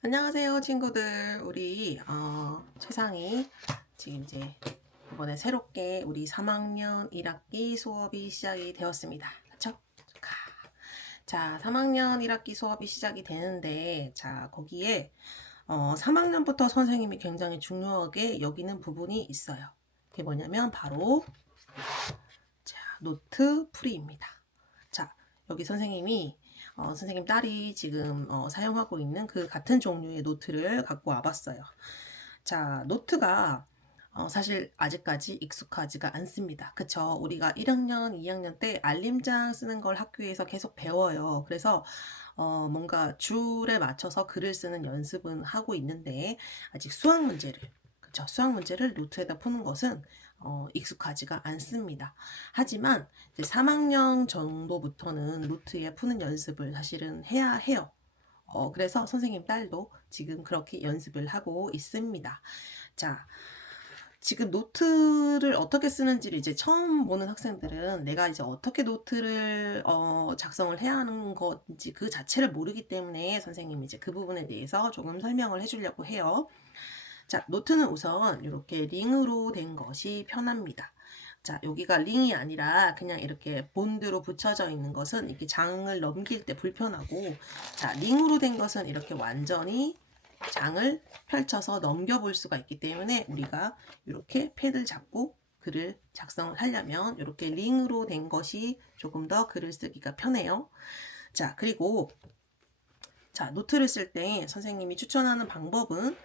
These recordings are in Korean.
안녕하세요, 친구들. 우리 최상이 지금 이제 이번에 새롭게 우리 3학년 1학기 수업이 시작이 되었습니다. 그쵸? 축하. 자, 3학년 1학기 수업이 시작이 되는데, 자, 거기에 3학년부터 선생님이 굉장히 중요하게 여기는 부분이 있어요. 그게 뭐냐면 바로 자, 노트 풀이입니다. 자, 여기 선생님이 선생님 딸이 지금 사용하고 있는 그 같은 종류의 노트를 갖고 와봤어요. 자, 노트가 사실 아직까지 익숙하지가 않습니다. 그쵸? 우리가 1학년, 2학년 때 알림장 쓰는 걸 학교에서 계속 배워요. 그래서 뭔가 줄에 맞춰서 글을 쓰는 연습은 하고 있는데 아직 수학 문제를 그쵸? 수학 문제를 노트에다 푸는 것은 익숙하지가 않습니다. 하지만 이제 3학년 정도부터는 노트에 푸는 연습을 사실은 해야 해요. 그래서 선생님 딸도 지금 그렇게 연습을 하고 있습니다. 자, 지금 노트를 어떻게 쓰는지를 이제 처음 보는 학생들은 내가 이제 어떻게 노트를 작성을 해야 하는 건지 그 자체를 모르기 때문에 선생님이 이제 그 부분에 대해서 조금 설명을 해주려고 해요. 자, 노트는 우선 이렇게 링으로 된 것이 편합니다. 자, 여기가 링이 아니라 그냥 이렇게 본드로 붙여져 있는 것은 이렇게 장을 넘길 때 불편하고, 자, 링으로 된 것은 이렇게 완전히 장을 펼쳐서 넘겨볼 수가 있기 때문에 우리가 이렇게 펜을 잡고 글을 작성을 하려면 이렇게 링으로 된 것이 조금 더 글을 쓰기가 편해요. 자, 그리고 자, 노트를 쓸 때 선생님이 추천하는 방법은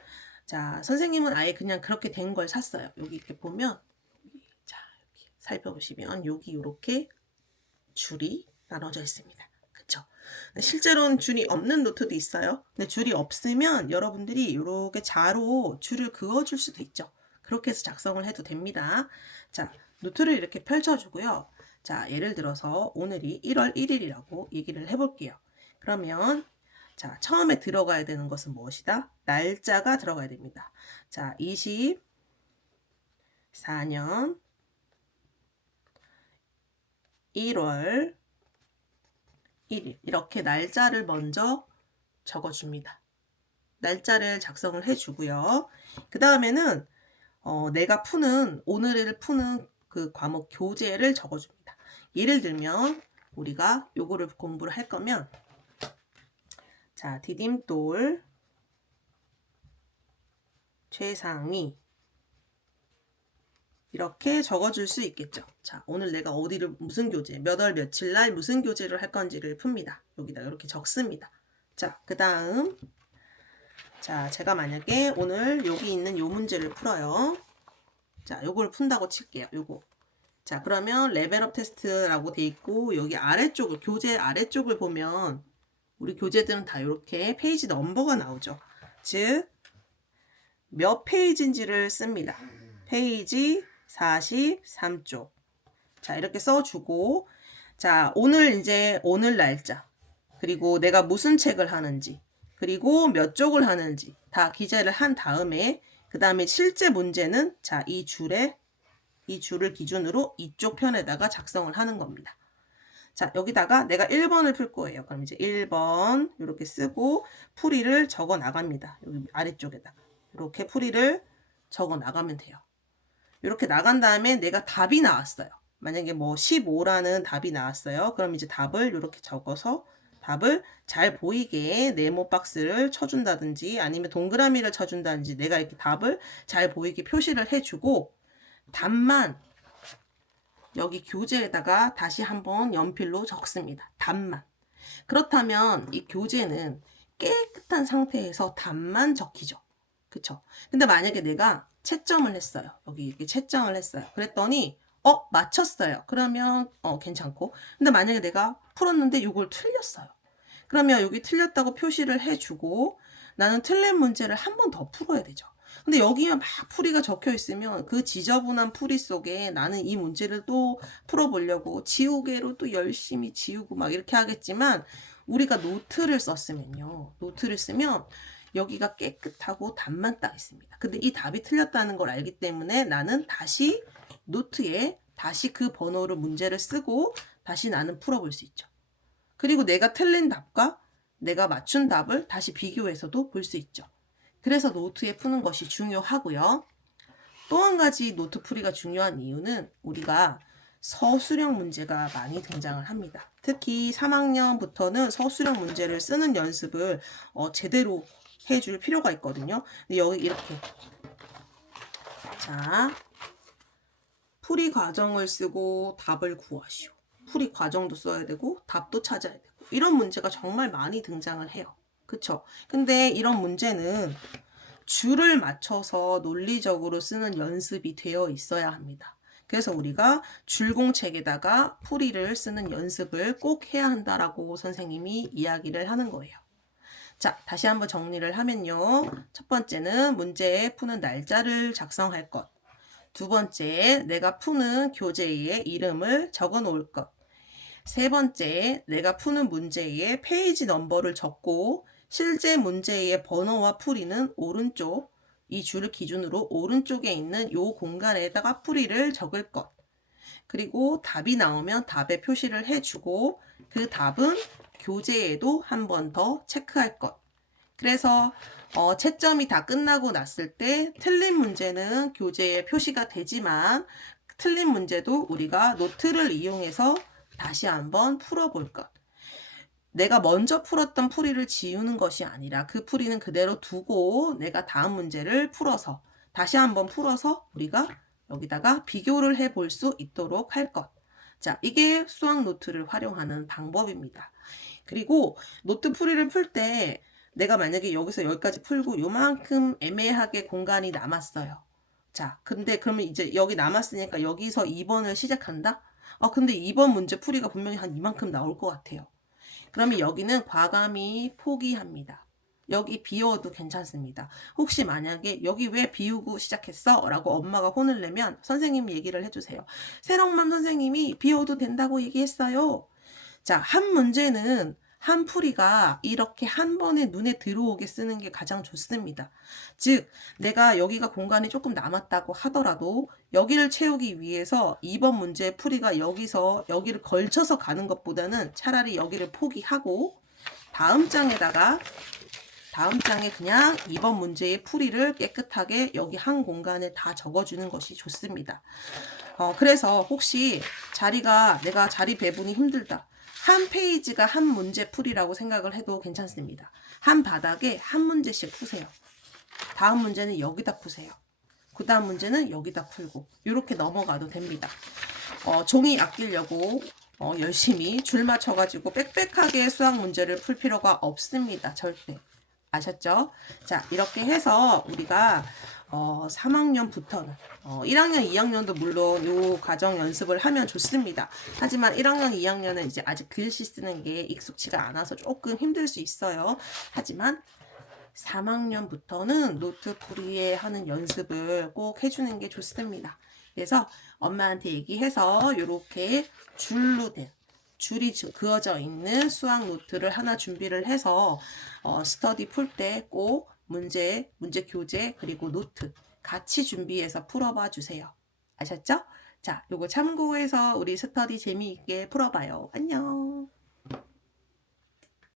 자, 선생님은 아예 그냥 그렇게 된 걸 샀어요. 여기 이렇게 보면 자, 여기 살펴보시면 여기 이렇게 줄이 나눠져 있습니다. 그쵸? 실제로는 줄이 없는 노트도 있어요. 근데 줄이 없으면 여러분들이 이렇게 자로 줄을 그어줄 수도 있죠. 그렇게 해서 작성을 해도 됩니다. 자, 노트를 이렇게 펼쳐주고요. 자, 예를 들어서 오늘이 1월 1일이라고 얘기를 해볼게요. 그러면 자, 처음에 들어가야 되는 것은 무엇이다? 날짜가 들어가야 됩니다. 자, 24년 1월 1일 이렇게 날짜를 먼저 적어줍니다. 날짜를 작성을 해주고요. 그 다음에는 내가 오늘을 푸는 그 과목 교재를 적어줍니다. 예를 들면 우리가 요거를 공부를 할 거면 자, 디딤돌 최상위 이렇게 적어줄 수 있겠죠. 자, 오늘 내가 어디를 무슨 교재, 몇 월 며칠 날 무슨 교재를 할 건지를 풉니다. 여기다 이렇게 적습니다. 자, 그 다음 자, 제가 만약에 오늘 여기 있는 요 문제를 풀어요. 자, 요걸 푼다고 칠게요. 요거. 자, 그러면 레벨업 테스트라고 돼 있고 여기 아래쪽을 교재 아래쪽을 보면 우리 교재들은 다 이렇게 페이지 넘버가 나오죠. 즉 몇 페이지인지를 씁니다. 페이지 43쪽. 자, 이렇게 써주고 자, 오늘 날짜 그리고 내가 무슨 책을 하는지 그리고 몇 쪽을 하는지 다 기재를 한 다음에 그 다음에 실제 문제는 자, 이 줄을 기준으로 이쪽 편에다가 작성을 하는 겁니다. 자, 여기다가 내가 1번을 풀 거예요. 그럼 이제 1번 이렇게 쓰고 풀이를 적어 나갑니다. 여기 아래쪽에다가 이렇게 풀이를 적어 나가면 돼요. 이렇게 나간 다음에 내가 답이 나왔어요. 만약에 뭐 15라는 답이 나왔어요. 그럼 이제 답을 이렇게 적어서 답을 잘 보이게 네모 박스를 쳐준다든지 아니면 동그라미를 쳐준다든지 내가 이렇게 답을 잘 보이게 표시를 해주고 답만 여기 교재에다가 다시 한번 연필로 적습니다. 답만. 그렇다면 이 교재는 깨끗한 상태에서 답만 적히죠. 그쵸? 근데 만약에 내가 채점을 했어요. 여기 이렇게 채점을 했어요. 그랬더니 맞췄어요. 그러면 괜찮고. 근데 만약에 내가 풀었는데 이걸 틀렸어요. 그러면 여기 틀렸다고 표시를 해주고 나는 틀린 문제를 한 번 더 풀어야 되죠. 근데 여기에 막 풀이가 적혀 있으면 그 지저분한 풀이 속에 나는 이 문제를 또 풀어보려고 지우개로 또 열심히 지우고 막 이렇게 하겠지만 우리가 노트를 썼으면요. 노트를 쓰면 여기가 깨끗하고 답만 딱 있습니다. 근데 이 답이 틀렸다는 걸 알기 때문에 나는 다시 노트에 다시 그 번호로 문제를 쓰고 다시 나는 풀어볼 수 있죠. 그리고 내가 틀린 답과 내가 맞춘 답을 다시 비교해서도 볼 수 있죠. 그래서 노트에 푸는 것이 중요하고요. 또 한 가지 노트 풀이가 중요한 이유는 우리가 서술형 문제가 많이 등장을 합니다. 특히 3학년부터는 서술형 문제를 쓰는 연습을 제대로 해줄 필요가 있거든요. 근데 여기 이렇게 자, 풀이 과정을 쓰고 답을 구하시오. 풀이 과정도 써야 되고 답도 찾아야 되고 이런 문제가 정말 많이 등장을 해요. 그쵸? 근데 이런 문제는 줄을 맞춰서 논리적으로 쓰는 연습이 되어 있어야 합니다. 그래서 우리가 줄공책에다가 풀이를 쓰는 연습을 꼭 해야 한다라고 선생님이 이야기를 하는 거예요. 자, 다시 한번 정리를 하면요. 첫 번째는 문제에 푸는 날짜를 작성할 것. 두 번째, 내가 푸는 교재의 이름을 적어 놓을 것. 세 번째, 내가 푸는 문제의 페이지 넘버를 적고 실제 문제의 번호와 풀이는 오른쪽, 이 줄을 기준으로 오른쪽에 있는 이 공간에다가 풀이를 적을 것. 그리고 답이 나오면 답에 표시를 해주고 그 답은 교재에도 한 번 더 체크할 것. 그래서 채점이 다 끝나고 났을 때 틀린 문제는 교재에 표시가 되지만 틀린 문제도 우리가 노트를 이용해서 다시 한번 풀어볼 것. 내가 먼저 풀었던 풀이를 지우는 것이 아니라 그 풀이는 그대로 두고 내가 다음 문제를 풀어서 다시 한번 풀어서 우리가 여기다가 비교를 해볼 수 있도록 할 것. 자, 이게 수학 노트를 활용하는 방법입니다. 그리고 노트 풀이를 풀 때 내가 만약에 여기서 여기까지 풀고 요만큼 애매하게 공간이 남았어요. 자, 근데 그러면 이제 여기 남았으니까 여기서 2번을 시작한다? 근데 2번 문제 풀이가 분명히 한 이만큼 나올 것 같아요. 그러면 여기는 과감히 포기합니다. 여기 비워도 괜찮습니다. 혹시 만약에 여기 왜 비우고 시작했어? 라고 엄마가 혼을 내면 선생님이 얘기를 해주세요. 새롱맘 선생님이 비워도 된다고 얘기했어요. 자, 한 문제는 한 풀이가 이렇게 한 번에 눈에 들어오게 쓰는 게 가장 좋습니다. 즉, 내가 여기가 공간이 조금 남았다고 하더라도 여기를 채우기 위해서 2번 문제의 풀이가 여기서 여기를 걸쳐서 가는 것보다는 차라리 여기를 포기하고 다음 장에 그냥 2번 문제의 풀이를 깨끗하게 여기 한 공간에 다 적어주는 것이 좋습니다. 그래서 혹시 내가 자리 배분이 힘들다. 한 페이지가 한 문제 풀이라고 생각을 해도 괜찮습니다. 한 바닥에 한 문제씩 푸세요. 다음 문제는 여기다 푸세요. 그 다음 문제는 여기다 풀고 이렇게 넘어가도 됩니다. 종이 아끼려고 열심히 줄 맞춰가지고 빽빽하게 수학 문제를 풀 필요가 없습니다. 절대. 아셨죠? 자, 이렇게 해서 우리가 3학년부터는 1학년, 2학년도 물론 요 과정 연습을 하면 좋습니다. 하지만 1학년, 2학년은 이제 아직 글씨 쓰는 게 익숙치가 않아서 조금 힘들 수 있어요. 하지만 3학년부터는 노트 풀이에 하는 연습을 꼭 해주는 게 좋습니다. 그래서 엄마한테 얘기해서 이렇게 줄이 그어져 있는 수학 노트를 하나 준비를 해서 스터디 풀 때 꼭 문제 교재 그리고 노트 같이 준비해서 풀어봐 주세요. 아셨죠? 자, 요거 참고해서 우리 스터디 재미있게 풀어봐요. 안녕.